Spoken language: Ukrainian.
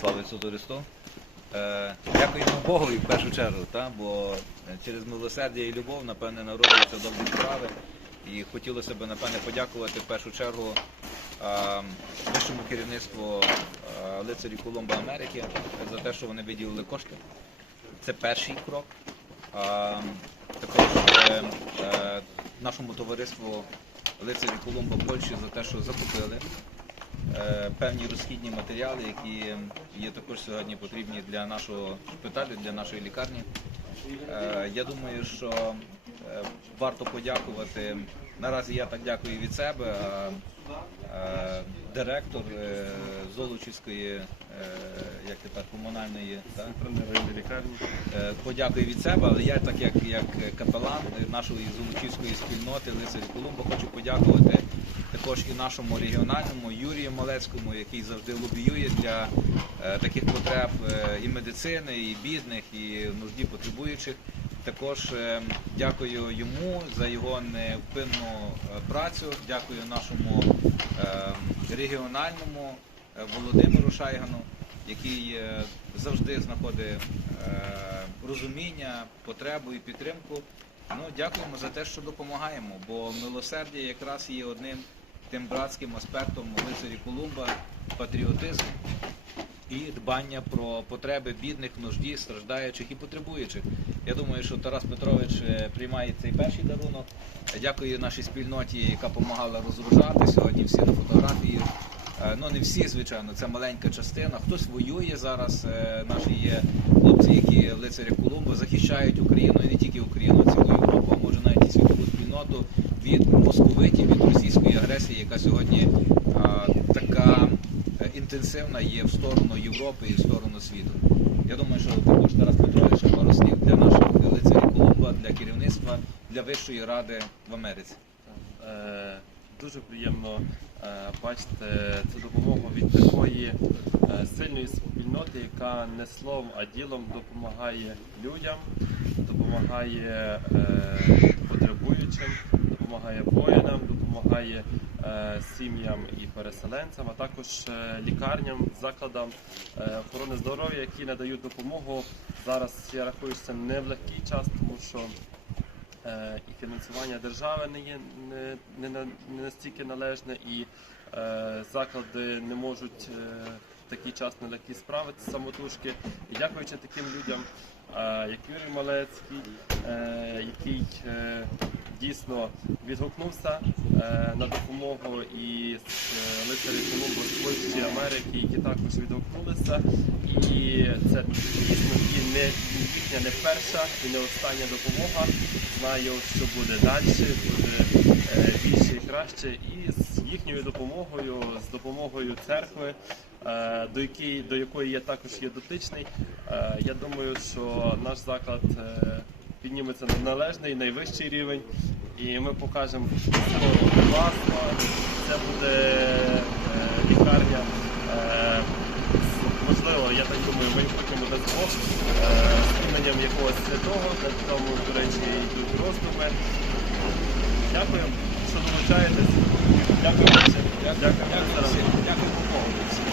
Слава Ісусу Христу. Е, дякуємо Богові в першу чергу, та, бо через милосердя і любов, напевне, народжуються добрі справи. І хотілося б, напевне, подякувати в першу чергу е, вищому керівництву е, лицарі Колумба Америки за те, що вони виділили кошти. Це перший крок. А, також е, е, нашому товариству лицарі Колумба Польщі за те, що закупили е, певні розхідні матеріали, які є також сьогодні потрібні для нашого шпиталю, для нашої лікарні. Е, Я думаю, що е, варто подякувати. Наразі я так дякую від себе. а, Директор е, Золочівської, е, як тепер комунальної так, лікарні. Е, подякую від себе, але я так як, як капелан нашої золочівської спільноти Лицарі Колумба хочу подякувати також і нашому регіональному Юрію Малецькому, який завжди лобіює для е, таких потреб е, і медицини, і бідних, і нужді потребуючих. Також е, дякую йому за його невпинну е, працю. Дякую нашому е, регіональному Володимиру Шайгану, який завжди знаходить розуміння, потребу і підтримку. Ну, дякуємо за те, що допомагаємо, бо милосердя якраз є одним тим братським аспектом лицарі Колумба, патріотизм і дбання про потреби бідних, нужді, страждаючих і потребуючих. Я думаю, що Тарас Петрович е, приймає цей перший дарунок. Дякую нашій спільноті, яка допомагала розгружати сьогодні всі на фотографії. Е, Ну не всі, звичайно, це маленька частина. Хтось воює зараз. е, Наші є хлопці, які в лицарях Колумба захищають Україну і не тільки Україну, цілу Європу, а може навіть і світову спільноту від московитів, від російської агресії, яка сьогодні а, така інтенсивна є в сторону Європи і в сторону світу. Я думаю, що також Тарас Петрович пару слів для наших лицарів Колумба, для керівництва, для Вищої ради в Америці. Е, Дуже приємно е, бачити цю допомогу від такої е, сильної спільноти, яка не словом, а ділом допомагає людям, допомагає потребуючим, допомагає воїнам, допомагає е, сім'ям і переселенцям, а також е, лікарням, закладам е, охорони здоров'я, які надають допомогу. Зараз я рахую, що це не в легкий час, тому що і фінансування держави не є не, не, на- не настільки належне, і е, заклади не можуть е, такий час нелегкі справитися самотужки. І дякуючи таким людям, як Юрій Малецький, е, який е, дійсно відгукнувся е, на допомогу і лицарі Колумбу з Америки, які також відгукнулися. І це дійсно і не їхня не перша і не остання допомога. Знаю, що буде далі, буде більше і краще. І з їхньою допомогою, з допомогою церкви, до якої, до якої я також є дотичний. Я думаю, що наш заклад е, підніметься на належний, найвищий рівень, і ми покажемо класно. Це буде е, лікарня. е, Можливо, я так думаю, майбутньому дасть Бог е, з іменем якогось святого, на тому, до речі, йдуть роздуми. Дякую, що долучаєтесь. Дякую. Дякую. Дякую. Дякую. Дякую дякую.